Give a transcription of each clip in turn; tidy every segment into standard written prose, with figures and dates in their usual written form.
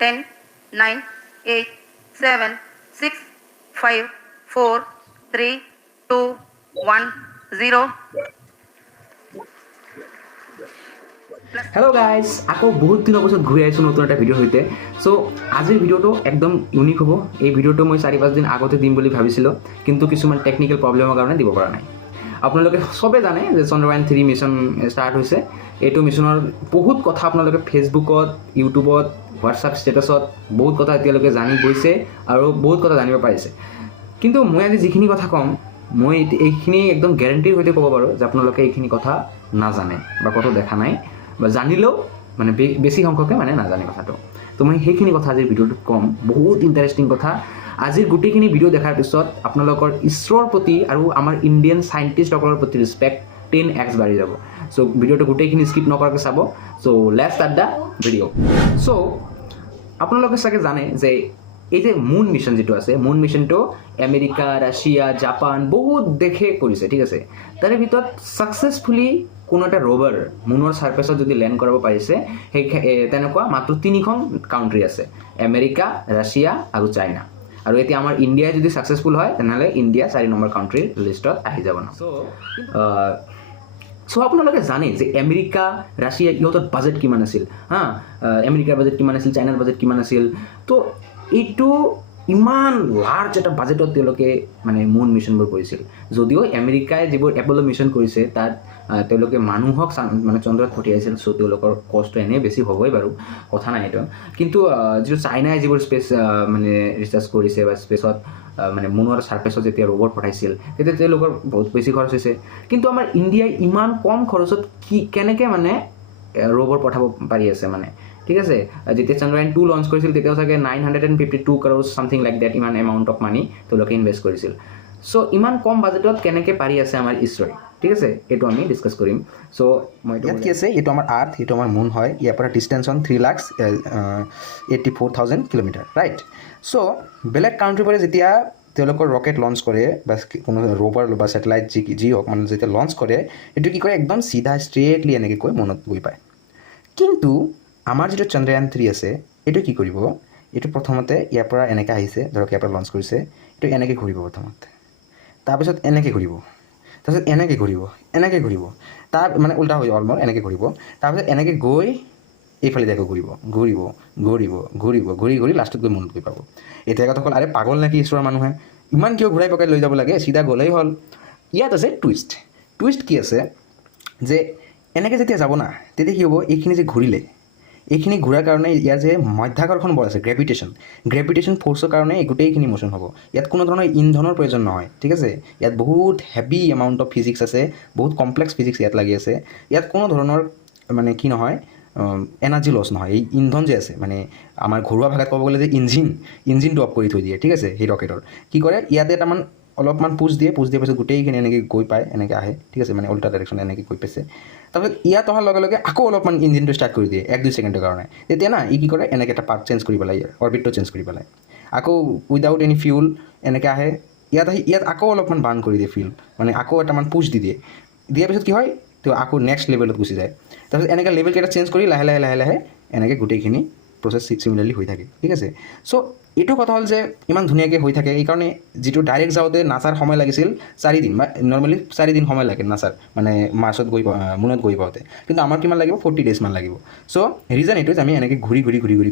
10, 9, 8, 7, 6, 5, 4, 3, 2, 1, 0. Hello' guys, আকৌ বহুত দিনৰ পাছত ঘূৰি আহিছোঁ নতুন এটা ভিডিঅ'ৰ সৈতে। চ' আজিৰ ভিডিঅ'টো একদম ইউনিক হ'ব। এই ভিডিঅ'টো মই 4-5 দিন আগতে দিম বুলি ভাবিছিলোঁ, কিন্তু কিছুমান টেকনিকেল প্ৰব্লেমৰ কাৰণে দিব পৰা নাই। আপোনালোকে চবেই জানে যে চন্দ্ৰয়ান 3 মিছন ষ্টাৰ্ট হৈছে। এইটো মিছনৰ বহুত কথা আপোনালোকে ফেচবুকত, ইউটিউবত, হোৱাটছআপ ষ্টেটাছত বহুত কথা এতিয়ালৈকে জানি গৈছে আৰু বহুত কথা জানিব পাৰিছে। কিন্তু মই আজি যিখিনি কথা ক'ম, মই এইখিনি একদম গেৰেণ্টিৰ সৈতে ক'ব পাৰোঁ যে আপোনালোকে এইখিনি কথা নাজানে বা ক'তো দেখা নাই, বা জানিলেও মানে বেছি সংখ্যকে মানে নাজানে কথাটো। তো মই সেইখিনি কথা আজিৰ ভিডিঅ'টোত ক'ম, বহুত ইণ্টাৰেষ্টিং কথা। আজিৰ গোটেইখিনি ভিডিঅ' দেখাৰ পিছত আপোনালোকৰ ইছৰোৰ প্ৰতি আৰু আমাৰ ইণ্ডিয়ান চাইণ্টিষ্টসকলৰ প্ৰতি ৰেছপেক্ট 10x বাঢ়ি যাব। চ' ভিডিঅ'টো গোটেইখিনি স্কিপ নকৰাকৈ চাব। চ' লেটছ ষ্টাৰ্ট দ্য ভিডিঅ'। চ' আপোনালোকে চাগে জানে যে এই যে মুন মিছন যিটো আছে, মুন মিছনটো আমেৰিকা, ৰাছিয়া, জাপান বহুত দেশে কৰিছে, ঠিক আছে। তাৰে ভিতৰত ছাকচেছফুলি কোনো এটা ৰ'ভাৰ মুনৰ ছাৰ্ফেচত যদি লেণ্ড কৰাব পাৰিছে, সেই তেনেকুৱা মাত্ৰ 3খন কাউণ্ট্ৰি আছে, আমেৰিকা, ৰাছিয়া আৰু চাইনা। আৰু এতিয়া আমাৰ ইণ্ডিয়াই যদি ছাকচেছফুল হয়, তেনেহ'লে ইণ্ডিয়া 4 নম্বৰ কাউণ্ট্ৰিৰ লিষ্টত আহি যাব ন। চ' আপোনালোকে জানে যে আমেৰিকা, ৰাছিয়া ইহঁতৰ বাজেট কিমান আছিল, আমেৰিকাৰ বাজেট কিমান আছিল, চাইনাৰ বাজেট কিমান আছিল। তো এইটো ইমান লাৰ্জ এটা বাজেটত তেওঁলোকে মানে মুন মিছনবোৰ কৰিছিল। যদিও আমেৰিকাই যিবোৰ এপ'ল' মিছন কৰিছে, তাত তেওঁলোকে মানুহক মানে চন্দ্ৰত পঠিয়াইছিল। চ' তেওঁলোকৰ কষ্ট এনেই বেছি হ'বই বাৰু, কথা নাই এইটো। কিন্তু যিটো চাইনাই যিবোৰ স্পেচ মানে ৰিচাৰ্চ কৰিছে বা স্পেচত মানে মুনৰ ছাৰ্ফেচত যেতিয়া ৰ'বট পঠাইছিল, তেতিয়া তেওঁলোকৰ বহুত বেছি খৰচ হৈছে। কিন্তু আমাৰ ইণ্ডিয়াই ইমান কম খৰচত কেনেকৈ মানে ৰ'বট পঠাব পাৰি আছে মানে, ঠিক আছে। যেতিয়া চন্দ্ৰয়ান 2 লঞ্চ কৰিছিল, তেতিয়াও চাগে 952 crores চামথিং লাইক ডেট, ইমান এমাউণ্ট অফ মানি তেওঁলোকে ইনভেষ্ট কৰিছিল। চ' ইমান কম বাজেটত কেনেকৈ পাৰি আছে আমাৰ ইছৰোই, ঠিক আছে, এইটো আমি ডিছকাছ কৰিম। চ' মই ইয়াত কি আছে, এইটো আমাৰ আৰ্থ, এইটো আমাৰ মুন হয়। ইয়াৰ পৰা ডিষ্টেঞ্চ অন 3,84,000 কিলোমিটাৰ, ৰাইট। চ' বেলেগ কাউণ্ট্ৰিবোৰে যেতিয়া তেওঁলোকৰ ৰকেট লঞ্চ কৰে বা কোনো ৰ'ভাৰ বা ছেটেলাইট যি হওক, মানে যেতিয়া লঞ্চ কৰে, এইটো কি কৰে, একদম চিধা ষ্ট্ৰেইটলি এনেকৈ কৈ মনত গৈ পায়। কিন্তু আমাৰ যিটো চন্দ্ৰয়ান 3 আছে, এইটো কি কৰিব, এইটো প্ৰথমতে ইয়াৰ পৰা এনেকৈ আহিছে, ধৰক ইয়াৰ পৰা লঞ্চ কৰিছে, এইটো এনেকৈ ঘূৰিব প্ৰথমতে, তাৰপিছত এনেকৈ ঘূৰিব, তাৰপিছত এনেকৈ ঘূৰিব, এনেকৈ ঘূৰিব, তাৰ মানে উল্টা হৈ অলমষ্ট এনেকৈ ঘূৰিব, তাৰপিছত এনেকৈ গৈ এইফালে দেখো ঘূৰিব, ঘূৰিব, ঘূৰিব, ঘূৰিব, ঘূৰি ঘূৰি লাষ্টত গৈ মনত গৈ পাব। এতিয়া কথা হ'ল, আৰে পাগল নেকি ঈশ্বৰৰ মানুহে, ইমান কিয় ঘূৰাই পকাই লৈ যাব লাগে, চিধা গ'লেই হ'ল। ইয়াত আছে টুইষ্ট। টুইষ্ট কি আছে যে এনেকৈ যেতিয়া যাব না, তেতিয়া কি হ'ব, এইখিনি যে ঘূৰিলে, এইখিনি ঘূৰাৰ কাৰণে ইয়াৰ যে মাধ্যাকৰ্ষণ বল আছে, গ্ৰেভিটেশ্যন ফ'ৰ্চৰ কাৰণে এই গোটেইখিনি মোশ্যন হ'ব। ইয়াত কোনো ধৰণৰ ইন্ধনৰ প্ৰয়োজন নহয়, ঠিক আছে। ইয়াত বহুত হেভি এমাউণ্ট অফ ফিজিক্স আছে, বহুত কমপ্লেক্স ফিজিক্স ইয়াত লাগি আছে। ইয়াত কোনো ধৰণৰ মানে কি নহয়, এনাৰ্জি লছ নহয়। এই ইন্ধন যে আছে, মানে আমাৰ ঘৰুৱা ভাষাত ক'ব গ'লে যে ইঞ্জিনটো অফ কৰি থৈ দিয়ে, ঠিক আছে। সেই ৰকেটৰ কি কৰে, ইয়াতে তাৰমান অলপমান পুজ দিয়াৰ পিছত গোটেইখিনি এনেকৈ গৈ পায়, এনেকৈ আহে, ঠিক আছে, মানে উল্টা ডাইৰেকশ্যন এনেকৈ গৈ পাইছে। তাৰপিছত ইয়াত অহাৰ লগে লগে আকৌ অলপমান ইঞ্জিনটো ষ্টাৰ্ট কৰি দিয়ে 1-2 ছেকেণ্ডৰ কাৰণে। তেতিয়া না ই কি কৰে, এনেকৈ এটা পাৰ্ট চেঞ্জ কৰি পেলাই, অৰ্বিটটো চেঞ্জ কৰি পেলাই, আকৌ উইদাউট এনি ফিউল এনেকৈ আহে। ইয়াত আকৌ অলপমান বাৰ্ণ কৰি দিয়ে ফিউল, মানে আকৌ এটামান পুছ দি দিয়ে। দিয়াৰ পিছত কি হয়, তো আকৌ নেক্সট লেভেলত গুচি যায়। তাৰপিছত এনেকৈ লেভেলকেইটা চেঞ্জ কৰি লাহে লাহে এনেকৈ গোটেইখিনি প্ৰচেছ চিমিলাৰলি হৈ থাকে, ঠিক আছে। চ' এইটো কথা হ'ল যে ইমান ধুনীয়াকৈ হৈ থাকে, এইকাৰণে যিটো ডাইৰেক্ট যাওঁতে নাচাৰ সময় লাগিছিল 4 দিন, বা নৰ্মেলি 4 দিন সময় লাগে নাচাৰ, মানে মাৰ্চত মুনত গৈ পাওঁতে। কিন্তু আমাৰ কিমান লাগিব, 40 days মান লাগিব। চ' ৰিজন এইটো যে আমি এনেকৈ ঘূৰি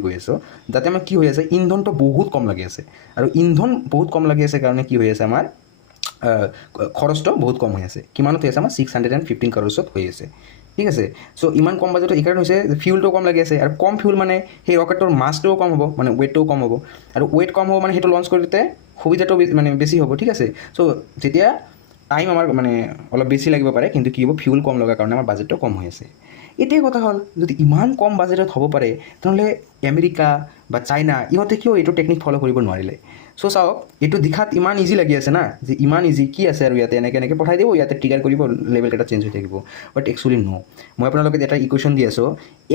গৈ আছোঁ, যাতে আমাৰ কি হৈ আছে, ইন্ধনটো বহুত কম লাগি আছে। আৰু ইন্ধন বহুত কম লাগি আছে কাৰণে কি হৈ আছে, আমাৰ খৰচটো বহুত কম হৈ আছে। কিমানত হৈ আছে, আমাৰ 615 crores হৈ আছে, ঠিক আছে। চ' ইমান কম বাজেটত এইকাৰণে হৈছে যে ফিউলটো কম লাগি আছে, আৰু কম ফিউল মানে সেই ৰকেটৰ মাছটোও কম হ'ব, মানে ৱেইটটোও কম হ'ব। আৰু ৱেইট কম হ'ব মানে সেইটো লঞ্চ কৰোঁতে সুবিধাটো মানে বেছি হ'ব, ঠিক আছে। চ' যেতিয়া টাইম আমাৰ মানে অলপ বেছি লাগিব পাৰে, কিন্তু কি হ'ব, ফিউল কম লগাৰ কাৰণে আমাৰ বাজেটটো কম হৈ আছে। এতিয়াই কথা হ'ল, যদি ইমান কম বাজেটত হ'ব পাৰে, তেনেহ'লে আমেৰিকা বা চাইনা ইহঁতে কিয় এইটো টেকনিক ফ'ল' কৰিব নোৱাৰিলে। চ' চাওক, এইটো দেখাত ইমান ইজি লাগি আছে না, যে ইমান ইজি কি আছে আৰু ইয়াতে এনেকৈ পঠাই দিব, ইয়াতে ট্ৰিগাৰ কৰিব, লেভেলকেইটা চেঞ্জ হৈ থাকিব। বাট একচুৱেলি ন', মই আপোনালোকে এটা ইকুৱেশ্যন দি আছোঁ,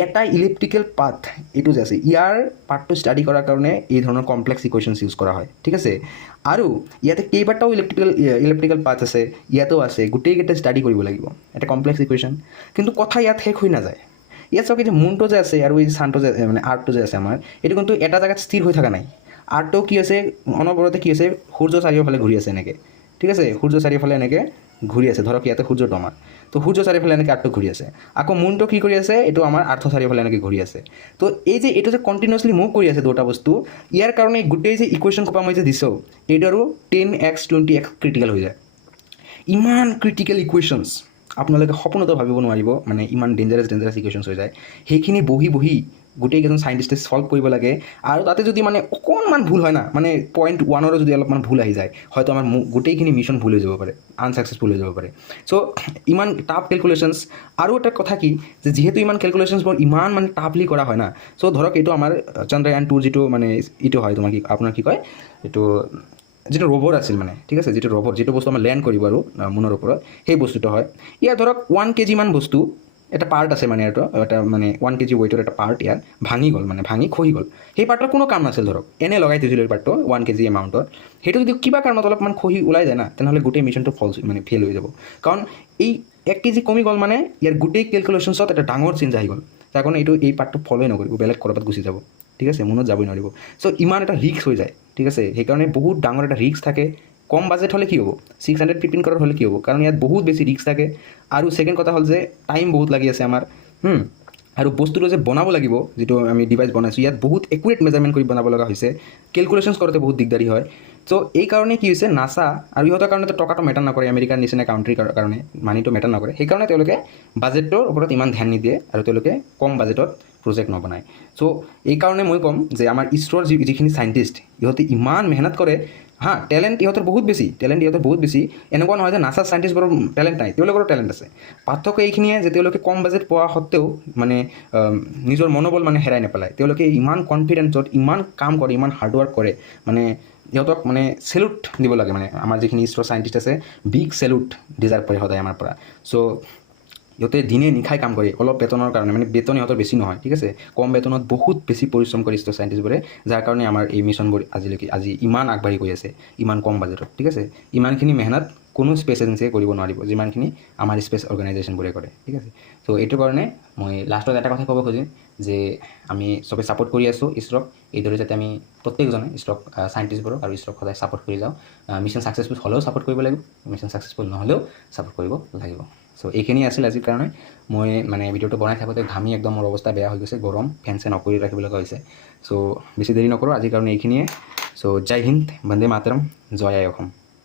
এটা ইলেক্ট্ৰিকেল পাথ এইটো যে আছে, ইয়াৰ পাৰ্টটো ষ্টাডি কৰাৰ কাৰণে এই ধৰণৰ কমপ্লেক্স ইকুৱেশ্যনছ ইউজ কৰা হয়, ঠিক আছে। আৰু ইয়াতে কেইবাটাও ইলেক্ট্ৰিকেল পাথ আছে, ইয়াতো আছে, গোটেইকেইটা ষ্টাডি কৰিব লাগিব, এটা কমপ্লেক্স ইকুৱেশ্যন। কিন্তু কথা ইয়াত শেষ হৈ নাযায়। ইয়াত চাওক এই যে মুনটো যে আছে আৰু এই চানটো যে মানে আৰ্থটো যে আছে আমাৰ এইটো কিন্তু এটা জেগাত স্থিৰ হৈ থকা নাই আৰ্থটো কি আছে অনবৰতে কি আছে সূৰ্য চাৰিওফালে ঘূৰি আছে এনেকৈ ঠিক আছে সূৰ্য চাৰিওফালে এনেকৈ ঘূৰি আছে ধৰক ইয়াতে সূৰ্যটো আমাৰ তো সূৰ্য চাৰিওফালে এনেকৈ আৰ্থটো ঘূৰি আছে আকৌ মুনটো কি কৰি আছে এইটো আমাৰ আৰ্থ চাৰিওফালে এনেকৈ ঘূৰি আছে তো এই যে এইটো যে কণ্টিনিউছলি মুভ কৰি আছে দুটা বস্তু ইয়াৰ কাৰণে গোটেই যে ইকুৱেশ্যন সোপা মই যে দিছোঁ এইটো আৰু 10x 20x ক্ৰিটিকেল হৈ যায় ইমান ক্ৰিটিকেল ইকুৱেশ্যনছ আপোনালোকে সপোনতো ভাবিব নোৱাৰিব মানে ইমান ডেঞ্জাৰাছ ইকুৱেশ্যনছ হৈ যায় সেইখিনি বহি গোটেইকেইজন চাইণ্টিষ্টে ছল্ভ কৰিব লাগে আৰু তাতে যদি মানে অকণমান ভুল হয় না মানে পইণ্ট 1ৰো যদি অলপমান ভুল আহি যায় হয়তো আমাৰ গোটেইখিনি মিছন ভুল হৈ যাব পাৰে আনচাকচেছফুল হৈ যাব পাৰে চ' ইমান টাফ কেলকুলেশ্যনছ আৰু এটা কথা কি যে যিহেতু ইমান কেলকুলেশ্যনছবোৰ ইমান মানে টাফলি কৰা হয় না চ' ধৰক এইটো আমাৰ চন্দ্ৰয়ান 2 যিটো মানে এইটো হয় তোমাৰ কি আপোনাৰ কি কয় এইটো যিটো ৰ'বৰ আছিল মানে ঠিক আছে যিটো ৰ'বৰ যিটো বস্তু আমাৰ লেণ্ড কৰিব আৰু মুনৰ ওপৰত সেই বস্তুটো হয় ইয়াৰ ধৰক 1 kg মান বস্তু এটা পাৰ্ট আছে মানে এইটো এটা মানে 1 kg ৱেইটৰ এটা পাৰ্ট ইয়াৰ ভাঙি গ'ল মানে ভাঙি খহি গ'ল সেই পাৰ্টৰ কোনো কাম নাছিল ধৰক এনে লগাই থৈছিলোঁ এই পাৰ্টটো 1 kg এমাউণ্টৰ সেইটো যদি কিবা কাৰণত অলপমান খহি ওলাই যায় না তেনেহ'লে গোটেই মিছনটো ফলছ মানে ফেইল হৈ যাব কাৰণ এই 1 kg কমি গ'ল মানে ইয়াৰ গোটেই কেলকুলেশ্যনছত এটা ডাঙৰ চেঞ্জ আহি গ'ল তাৰ কাৰণে এই পাৰ্টটো ফ'ল'ই নকৰিব বেলেগ ক'ৰবাত গুচি যাব ঠিক আছে মনত যাবই নোৱাৰিব চ' ইমান এটা ৰিস্ক হৈ যায় ঠিক আছে সেইকাৰণে বহুত ডাঙৰ এটা ৰিস্ক থাকে কম বাজেট হ'লে কি হ'ব 615 crore হ'লে কি হ'ব কাৰণ ইয়াত বহুত বেছি ৰিস্ক থাকে আৰু ছেকেণ্ড কথা হ'ল যে টাইম বহুত লাগি আছে আমাৰ আৰু বস্তুটো যে বনাব লাগিব যিটো আমি ডিভাইচ বনাইছোঁ ইয়াত বহুত একুৰেট মেজাৰমেণ্ট কৰি বনাব লগা হৈছে কেলকুলেশ্যনছ কৰোঁতে বহুত দিগদাৰী হয় চ' এই কাৰণে কি হৈছে নাছা আৰু ইহঁতৰ কাৰণেতো টকাটো মেটাৰ নকৰে আমেৰিকাৰ নিচিনা কাউণ্ট্ৰিৰ কাৰণে মানিটো মেটাৰ নকৰে সেইকাৰণে তেওঁলোকে বাজেটটোৰ ওপৰত ইমান ধ্যান নিদিয়ে আৰু তেওঁলোকে কম বাজেটত প্ৰজেক্ট নবনায় চ' এইকাৰণে মই ক'ম যে আমাৰ ইছৰোৰ যিখিনি চাইণ্টিষ্ট ইহঁতে ইমান মেহনত কৰে হা টেলেণ্ট ইহঁতৰ বহুত বেছি এনেকুৱা নহয় যে নাছা চাইণ্টিষ্টবোৰৰ টেলেণ্ট নাই তেওঁলোকৰো টেলেণ্ট আছে পাৰ্থক্য এইখিনিয়ে যে তেওঁলোকে কম বাজেট পোৱা সত্ত্বেও মানে নিজৰ মনোবল মানে হেৰাই নেপেলায় তেওঁলোকে ইমান কনফিডেঞ্চত ইমান কাম কৰে ইমান হাৰ্ডৱৰ্ক কৰে মানে ইহঁতক মানে চেলুট দিব লাগে মানে আমাৰ যিখিনি ইছৰ চাইণ্টিষ্ট আছে বিগ চেলুট ডিজাৰ্ভ কৰে সদায় আমাৰ পৰা চ' ইহঁতে দিনে নিশাই কাম কৰে অলপ বেতনৰ কাৰণে মানে বেতন ইহঁতৰ বেছি নহয় ঠিক আছে কম বেতনত বহুত বেছি পৰিশ্ৰম কৰে ইছৰ চাইণ্টিষ্টবোৰে যাৰ কাৰণে আমাৰ এই মিছনবোৰ আজি ইমান আগবাঢ়ি গৈ আছে ইমান কম বাজেটত ঠিক আছে ইমানখিনি মেহনত কোনো স্পেচ এজেঞ্চিয়ে কৰিব নোৱাৰিব যিমানখিনি আমাৰ স্পেচ অৰ্গেনাইজেশ্যনবোৰে কৰে ঠিক আছে চ' এইটো কাৰণে মই লাষ্টত এটা কথা ক'ব খুজিম যে আমি চবে ছাপোৰ্ট কৰি আছোঁ ইছৰক এইদৰে যাতে আমি প্ৰত্যেকজনে ইছৰক চাইণ্টিষ্টবোৰক আৰু ইছৰক সদায় ছাপোৰ্ট কৰি যাওঁ মিছন ছাকচেছফুল হ'লেও ছাপোৰ্ট কৰিব লাগিব মিছন ছাকচেছফুল নহ'লেও ছাপোৰ্ট কৰিব লাগিব চ' এইখিনি আছিল আজিৰ কাৰণে মই মানে ভিডিঅ'টো বনাই থাকোঁতে ঘামি একদম মোৰ অৱস্থা বেয়া হৈ গৈছে গৰম ফেন চেন অফ কৰি ৰাখিব লগা হৈছে চ' বেছি দেৰি নকৰোঁ আজিৰ কাৰণে এইখিনিয়ে চ' জয় হিন্দ বন্দে মাতৰম জয় আই অসম